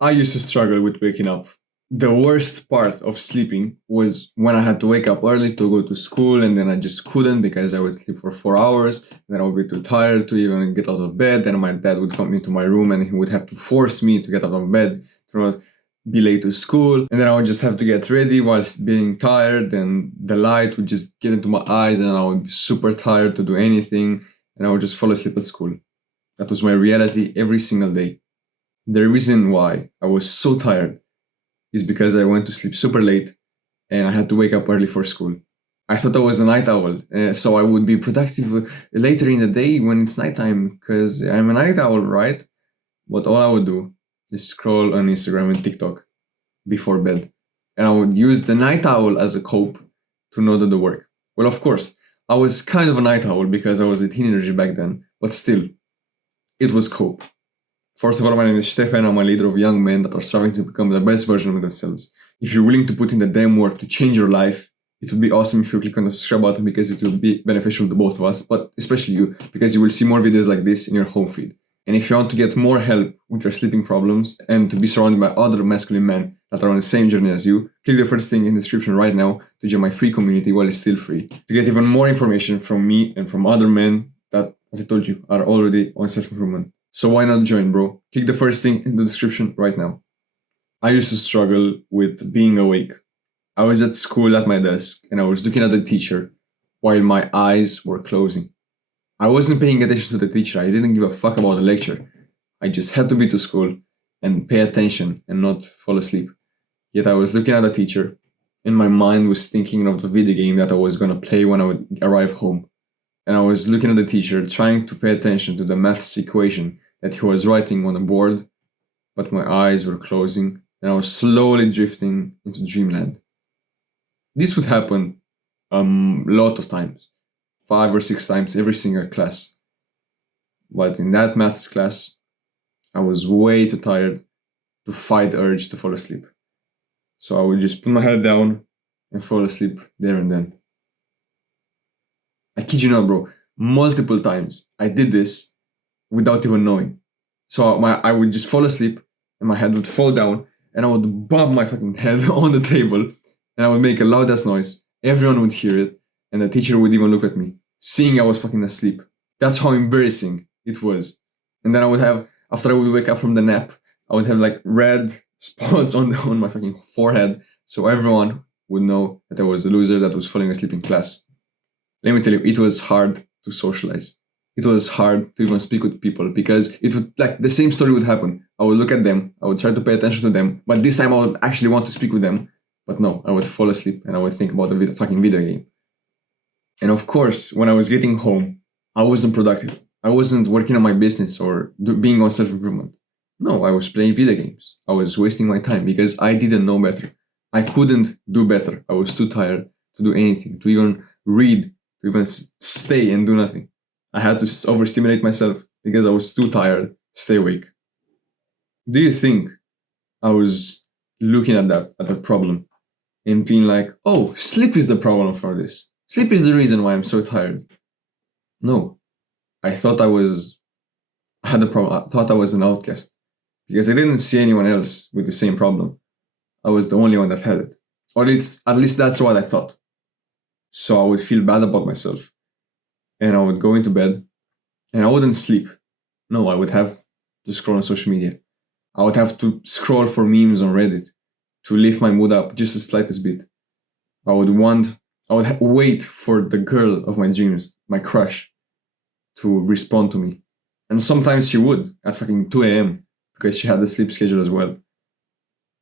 I used to struggle with waking up. The worst part of sleeping was when I had to wake up early to go to school, and then I just couldn't because I would sleep for 4 hours. And then I would be too tired to even get out of bed. Then my dad would come into my room and he would have to force me to get out of bed to not be late to school. And then I would just have to get ready whilst being tired, and the light would just get into my eyes, and I would be super tired to do anything, and I would just fall asleep at school. That was my reality every single day. The reason why I was so tired is because I went to sleep super late and I had to wake up early for school. I thought I was a night owl, so I would be productive later in the day when it's nighttime because I'm a night owl, right? But all I would do is scroll on Instagram and TikTok before bed. And I would use the night owl as a cope to not do the work. Well, of course, I was kind of a night owl because I was a teenager back then, but still, it was cope. First of all, my name is Stefan. I'm a leader of young men that are striving to become the best version of themselves. If you're willing to put in the damn work to change your life, it would be awesome if you click on the subscribe button because it will be beneficial to both of us, but especially you, because you will see more videos like this in your home feed. And if you want to get more help with your sleeping problems and to be surrounded by other masculine men that are on the same journey as you, click the first thing in the description right now to join my free community while it's still free. To get even more information from me and from other men that, as I told you, are already on self-improvement. So why not join, bro? Click the first thing in the description right now. I used to struggle with being awake. I was at school at my desk and I was looking at the teacher while my eyes were closing. I wasn't paying attention to the teacher. I didn't give a fuck about the lecture. I just had to be to school and pay attention and not fall asleep. Yet I was looking at the teacher and my mind was thinking of the video game that I was gonna play when I would arrive home. And I was looking at the teacher trying to pay attention to the maths equation that he was writing on the board, but my eyes were closing and I was slowly drifting into dreamland. This would happen a lot of times, 5 or 6 times every single class. But in that maths class, I was way too tired to fight the urge to fall asleep. So I would just put my head down and fall asleep there and then. I kid you not, bro. Multiple times I did this without even knowing. So I would just fall asleep and my head would fall down and I would bump my fucking head on the table and I would make a loud ass noise. Everyone would hear it and the teacher would even look at me, seeing I was fucking asleep. That's how embarrassing it was. And then I would have, after I would wake up from the nap, I would have like red spots on my fucking forehead so everyone would know that I was a loser that was falling asleep in class. Let me tell you, it was hard to socialize. It was hard to even speak with people because it would, like, the same story would happen. I would look at them, I would try to pay attention to them, but this time I would actually want to speak with them. But no, I would fall asleep and I would think about the fucking video game. And of course, when I was getting home, I wasn't productive. I wasn't working on my business or being on self-improvement. No, I was playing video games. I was wasting my time because I didn't know better. I couldn't do better. I was too tired to do anything, to even read, to even stay and do nothing. I had to overstimulate myself because I was too tired to stay awake. Do you think I was looking at that problem and being like, oh, sleep is the problem for this. Sleep is the reason why I'm so tired. No, I thought I had a problem. I thought I was an outcast because I didn't see anyone else with the same problem. I was the only one that had it. Or at least that's what I thought. So I would feel bad about myself and I would go into bed and I wouldn't sleep. No, I would have to scroll on social media. I would have to scroll for memes on Reddit to lift my mood up just the slightest bit. I would wait for the girl of my dreams, my crush, to respond to me. And sometimes she would at fucking 2 a.m. because she had the sleep schedule as well.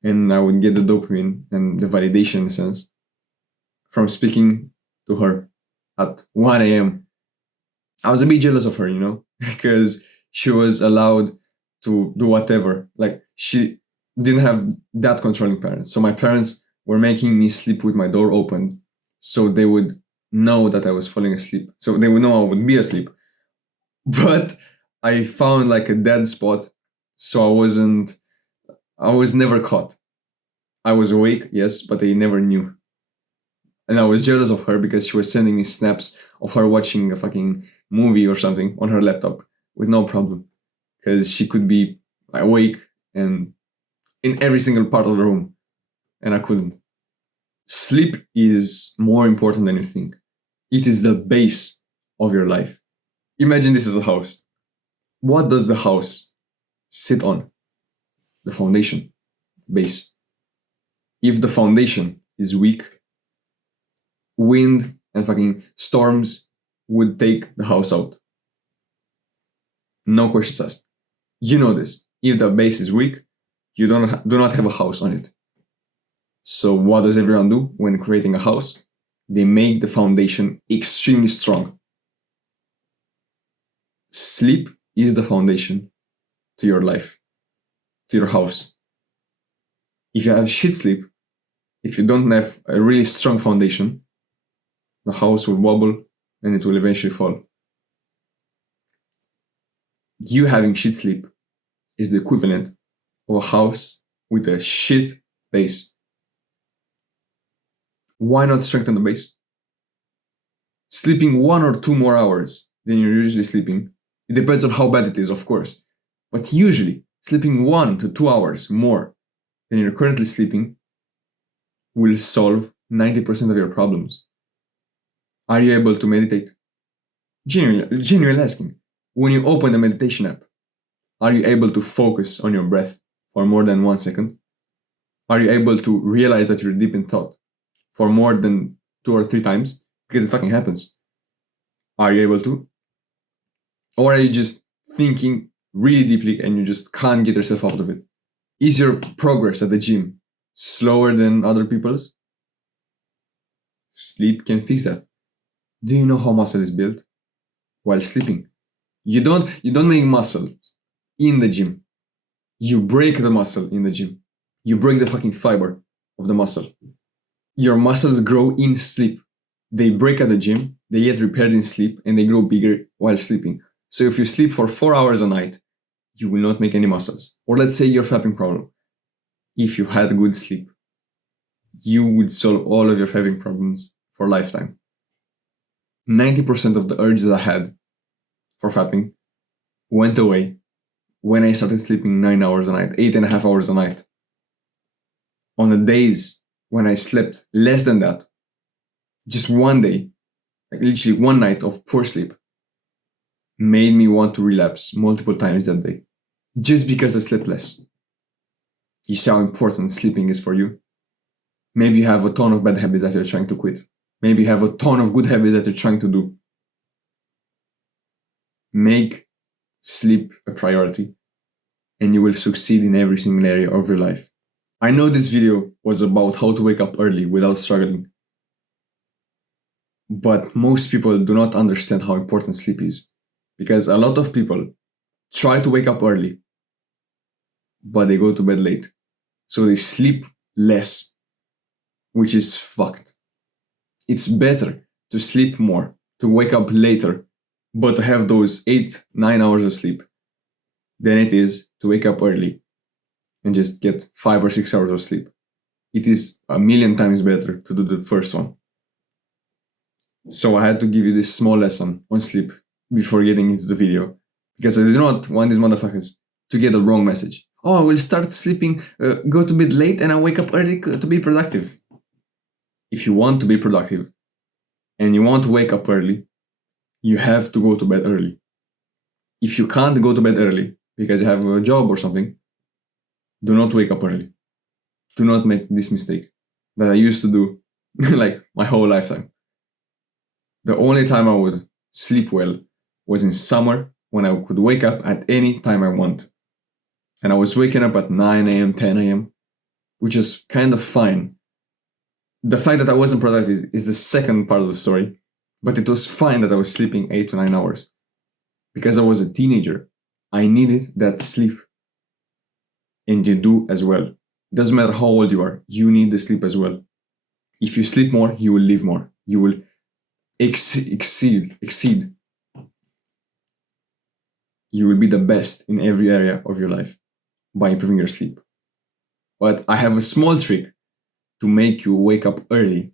And I would get the dopamine and the validation in a sense from speaking to her at 1 a.m. I was a bit jealous of her, because she was allowed to do whatever. Like, she didn't have that controlling parents. So my parents were making me sleep with my door open so they would know that I was falling asleep. So they would know I would be asleep. But I found like a dead spot, so I was never caught. I was awake, yes, but they never knew. And I was jealous of her because she was sending me snaps of her watching a fucking movie or something on her laptop with no problem. Because she could be awake and in every single part of the room, and I couldn't. Sleep is more important than you think. It is the base of your life. Imagine this is a house. What does the house sit on? The foundation, base. If the foundation is weak, wind and fucking storms would take the house out. No questions asked. You know this. If the base is weak, you do not have a house on it. So what does everyone do when creating a house? They make the foundation extremely strong. Sleep is the foundation to your life, to your house. If you have shit sleep, if you don't have a really strong foundation, the house will wobble and it will eventually fall. You having shit sleep is the equivalent of a house with a shit base. Why not strengthen the base? Sleeping 1 or 2 more hours than you're usually sleeping, it depends on how bad it is, of course, but usually sleeping 1 to 2 hours more than you're currently sleeping will solve 90% of your problems. Are you able to meditate? Genuinely asking. When you open the meditation app, are you able to focus on your breath for more than 1 second? Are you able to realize that you're deep in thought for more than 2 or 3 times? Because it fucking happens. Are you able to? Or are you just thinking really deeply and you just can't get yourself out of it? Is your progress at the gym slower than other people's? Sleep can fix that. Do you know how muscle is built? While sleeping. You don't make muscles in the gym. You break the muscle in the gym. You break the fucking fiber of the muscle. Your muscles grow in sleep. They break at the gym, they get repaired in sleep, and they grow bigger while sleeping. So if you sleep for 4 hours a night, you will not make any muscles. Or let's say your fapping problem. If you had good sleep, you would solve all of your fapping problems for a lifetime. 90% of the urges I had for fapping went away when I started sleeping 9 hours a night, 8.5 hours a night. On the days when I slept less than that, just one day, like literally one night of poor sleep, made me want to relapse multiple times that day, just because I slept less. You see how important sleeping is for you? Maybe you have a ton of bad habits that you're trying to quit. Maybe you have a ton of good habits that you're trying to do. Make sleep a priority, and you will succeed in every single area of your life. I know this video was about how to wake up early without struggling, but most people do not understand how important sleep is, because a lot of people try to wake up early, but they go to bed late, so they sleep less, which is fucked. It's better to sleep more, to wake up later, but to have those 8-9 hours of sleep, than it is to wake up early and just get 5 or 6 hours of sleep. It is a million times better to do the first one. So I had to give you this small lesson on sleep before getting into the video, because I do not want these motherfuckers to get the wrong message. Oh, I will start sleeping, go to bed late, and I wake up early to be productive. If you want to be productive and you want to wake up early, you have to go to bed early. If you can't go to bed early because you have a job or something, do not wake up early. Do not make this mistake that I used to do like my whole lifetime. The only time I would sleep well was in summer, when I could wake up at any time I want. And I was waking up at 9 a.m., 10 a.m., which is kind of fine. The fact that I wasn't productive is the second part of the story, but it was fine that I was sleeping 8 to 9 hours. Because I was a teenager, I needed that sleep. And you do as well. It doesn't matter how old you are, you need the sleep as well. If you sleep more, you will live more. You will exceed. You will be the best in every area of your life by improving your sleep. But I have a small trick to make you wake up early,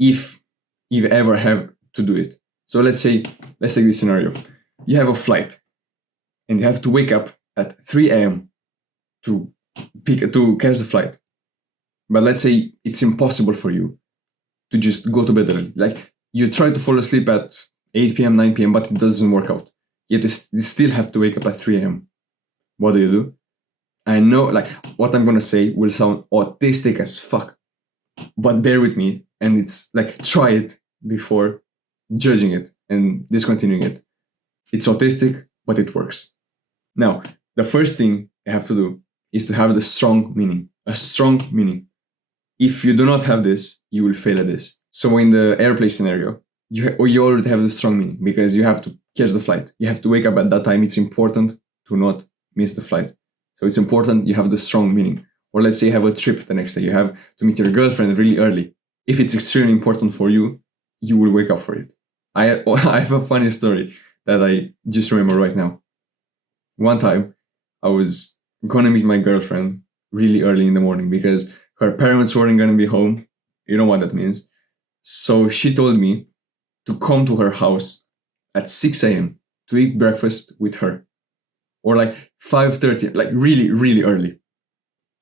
if you ever have to do it. So let's take this scenario. You have a flight and you have to wake up at 3 a.m. to to catch the flight. But let's say it's impossible for you to just go to bed early. Like you try to fall asleep at 8 p.m., 9 p.m., but it doesn't work out. You still have to wake up at 3 a.m. What do? I know, like, what I'm gonna say will sound autistic as fuck, but bear with me, and it's like, try it before judging it and discontinuing it. It's autistic, but it works. Now, the first thing you have to do is to have the strong meaning, a strong meaning. If you do not have this, you will fail at this. So in the airplane scenario, you already have the strong meaning because you have to catch the flight. You have to wake up at that time. It's important to not miss the flight. So it's important you have the strong meaning. Or let's say you have a trip the next day. You have to meet your girlfriend really early. If it's extremely important for you, you will wake up for it. I have a funny story that I just remember right now. One time, I was gonna meet my girlfriend really early in the morning because her parents weren't gonna be home. You know what that means. So she told me to come to her house at 6 a.m. to eat breakfast with her. Or like 5:30, like really, really early.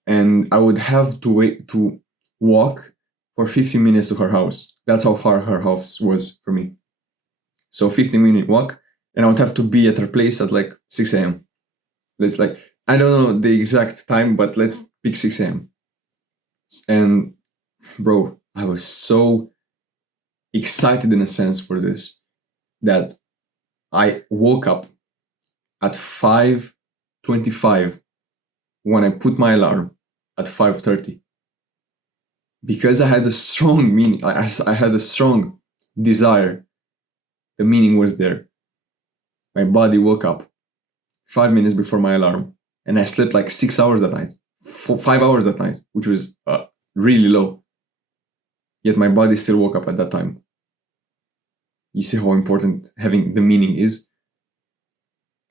And I would have to walk for 15 minutes to her house. That's how far her house was from me. So 15-minute walk, and I would have to be at her place at like 6 a.m. Let's like, I don't know the exact time, but let's pick 6 a.m. And bro, I was so excited in a sense for this that I woke up at 5:25 when I put my alarm at 5:30 because I had a strong meaning. I had a strong desire. The meaning was there. My body woke up 5 minutes before my alarm, and I slept like 6 hours that night, 5 hours that night, which was really low. Yet my body still woke up at that time. You see how important having the meaning is?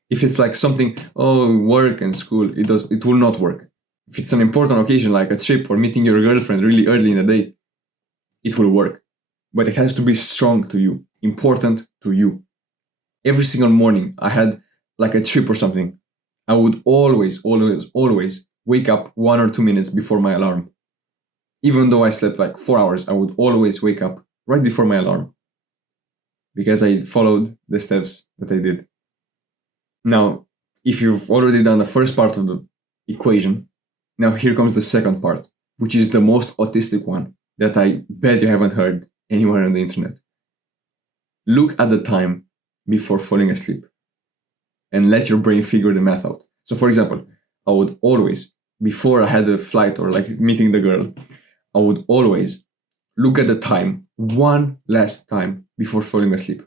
If it's like something, work and school, it will not work. If it's an important occasion like a trip or meeting your girlfriend really early in the day, it will work. But it has to be strong to you, important to you. Every single morning I had like a trip or something, I would always wake up 1 or 2 minutes before my alarm. Even though I slept like 4 hours, I would always wake up right before my alarm because I followed the steps that I did. Now, if you've already done the first part of the equation, now here comes the second part, which is the most autistic one that I bet you haven't heard anywhere on the internet. Look at the time before falling asleep and let your brain figure the math out. So for example, I would always, before I had a flight or like meeting the girl, I would always look at the time one last time before falling asleep.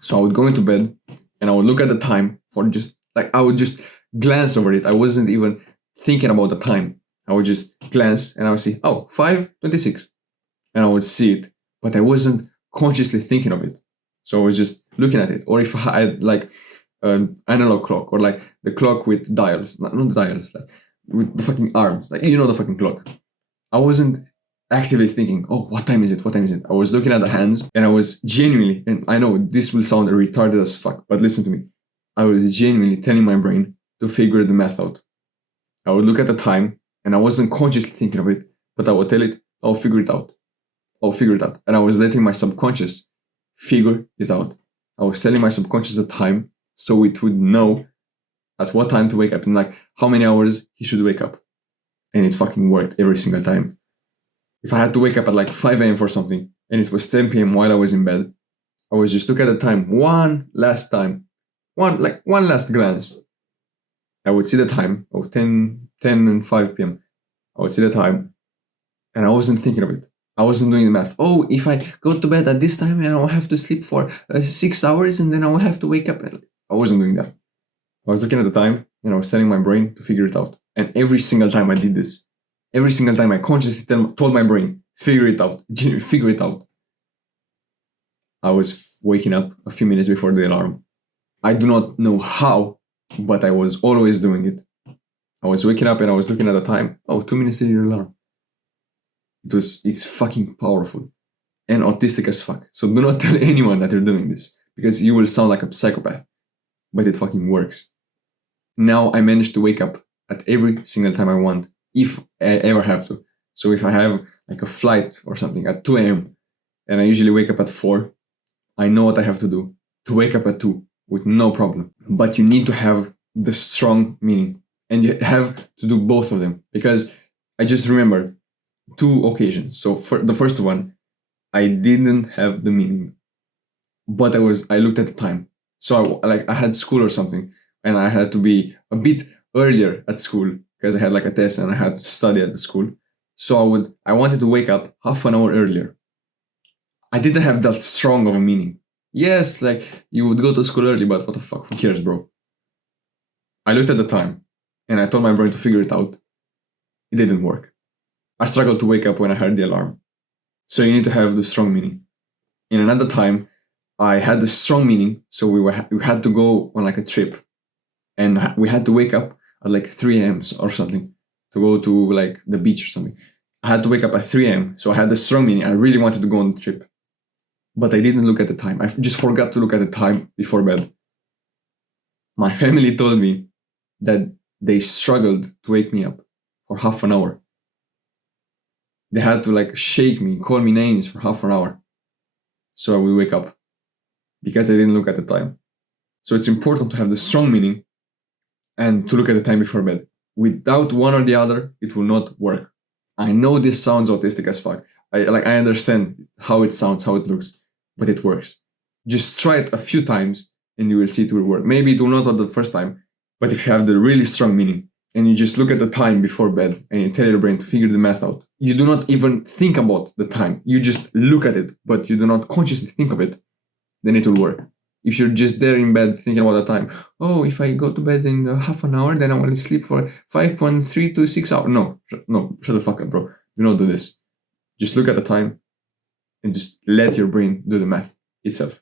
So I would go into bed and I would look at the time for just like, I would just glance over it. I wasn't even thinking about the time. I would just glance and I would see, 5:26. And I would see it, but I wasn't consciously thinking of it. So I was just looking at it. Or if I had like an analog clock or like the clock with dials, not dials, like with the fucking arms, like, the fucking clock. I wasn't actively thinking, what time is it? What time is it? I was looking at the hands and I was genuinely, and I know this will sound retarded as fuck, but listen to me. I was genuinely telling my brain to figure the math out. I would look at the time and I wasn't consciously thinking of it, but I would tell it, I'll figure it out. I'll figure it out. And I was letting my subconscious figure it out. I was telling my subconscious the time so it would know at what time to wake up and like how many hours he should wake up. And it fucking worked every single time. If I had to wake up at like 5 a.m. for something and it was 10 p.m. while I was in bed, I would just look at the time one last time, one last glance. I would see the time of 10 and 5 p.m. I would see the time and I wasn't thinking of it. I wasn't doing the math. If I go to bed at this time and I will have to sleep for 6 hours and then I will have to wake up. I wasn't doing that. I was looking at the time and I was telling my brain to figure it out. And every single time I did this, every single time I consciously told my brain, figure it out, figure it out, I was waking up a few minutes before the alarm. I do not know how, but I was always doing it. I was waking up and I was looking at the time. 2 minutes till your alarm. It's fucking powerful and autistic as fuck. So do not tell anyone that you're doing this because you will sound like a psychopath, but it fucking works. Now I managed to wake up at every single time I want, if I ever have to. So if I have like a flight or something at 2 a.m. and I usually wake up at 4, I know what I have to do to wake up at 2 with no problem. But you need to have the strong meaning, and you have to do both of them, because I just remember 2 occasions. So for the first one, I didn't have the meaning, but I looked at the time. So I had school or something, and I had to be a bit earlier at school because I had like a test and I had to study at the school. So I wanted to wake up half an hour earlier. I didn't have that strong of a meaning. Yes, like you would go to school early, but what the fuck? Who cares, bro? I looked at the time and I told my brain to figure it out. It didn't work. I struggled to wake up when I heard the alarm. So you need to have the strong meaning. In another time, I had the strong meaning, so we had to go on like a trip, and we had to wake up at like 3 a.m. or something to go to like the beach or something. I had to wake up at 3 a.m. So I had the strong meaning. I really wanted to go on the trip, but I didn't look at the time. I just forgot to look at the time before bed. My family told me that they struggled to wake me up for half an hour. They had to like shake me, call me names for half an hour, so I would wake up, because I didn't look at the time. So it's important to have the strong meaning and to look at the time before bed. Without one or the other, it will not work. I know this sounds autistic as fuck. I understand how it sounds, how it looks, but it works. Just try it a few times and you will see it will work. Maybe it will not work the first time, but if you have the really strong meaning and you just look at the time before bed and you tell your brain to figure the math out, you do not even think about the time. You just look at it, but you do not consciously think of it, then it will work. If you're just there in bed thinking about the time, oh, if I go to bed in half an hour, then I will sleep for 5.3 to 6 hours. No, shut the fuck up, bro. Do not do this. Just look at the time and just let your brain do the math itself.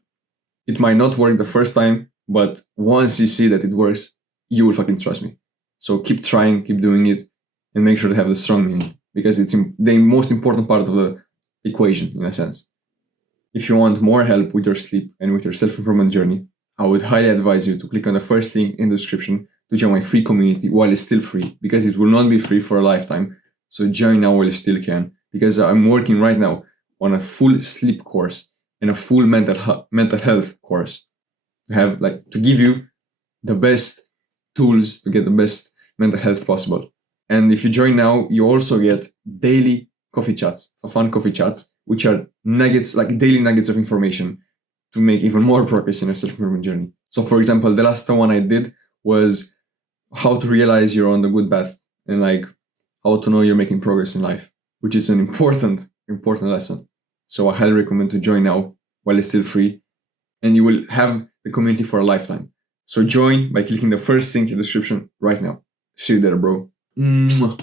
It might not work the first time, but once you see that it works, you will fucking trust me. So keep trying, keep doing it, and make sure to have the strong meaning, because it's the most important part of the equation, in a sense. If you want more help with your sleep and with your self-improvement journey, I would highly advise you to click on the first link in the description to join my free community while it's still free, because it will not be free for a lifetime. So join now while you still can, because I'm working right now on a full sleep course and a full mental health course to give you the best tools to get the best mental health possible. And if you join now, you also get daily coffee chats, for fun coffee chats, which are nuggets, like daily nuggets of information to make even more progress in your self-improvement journey. So for example, the last one I did was how to realize you're on the good path, and like how to know you're making progress in life, which is an important lesson. So I highly recommend to join now while it's still free, and you will have the community for a lifetime. So join by clicking the first link in the description right now. See you there, bro. Mwah.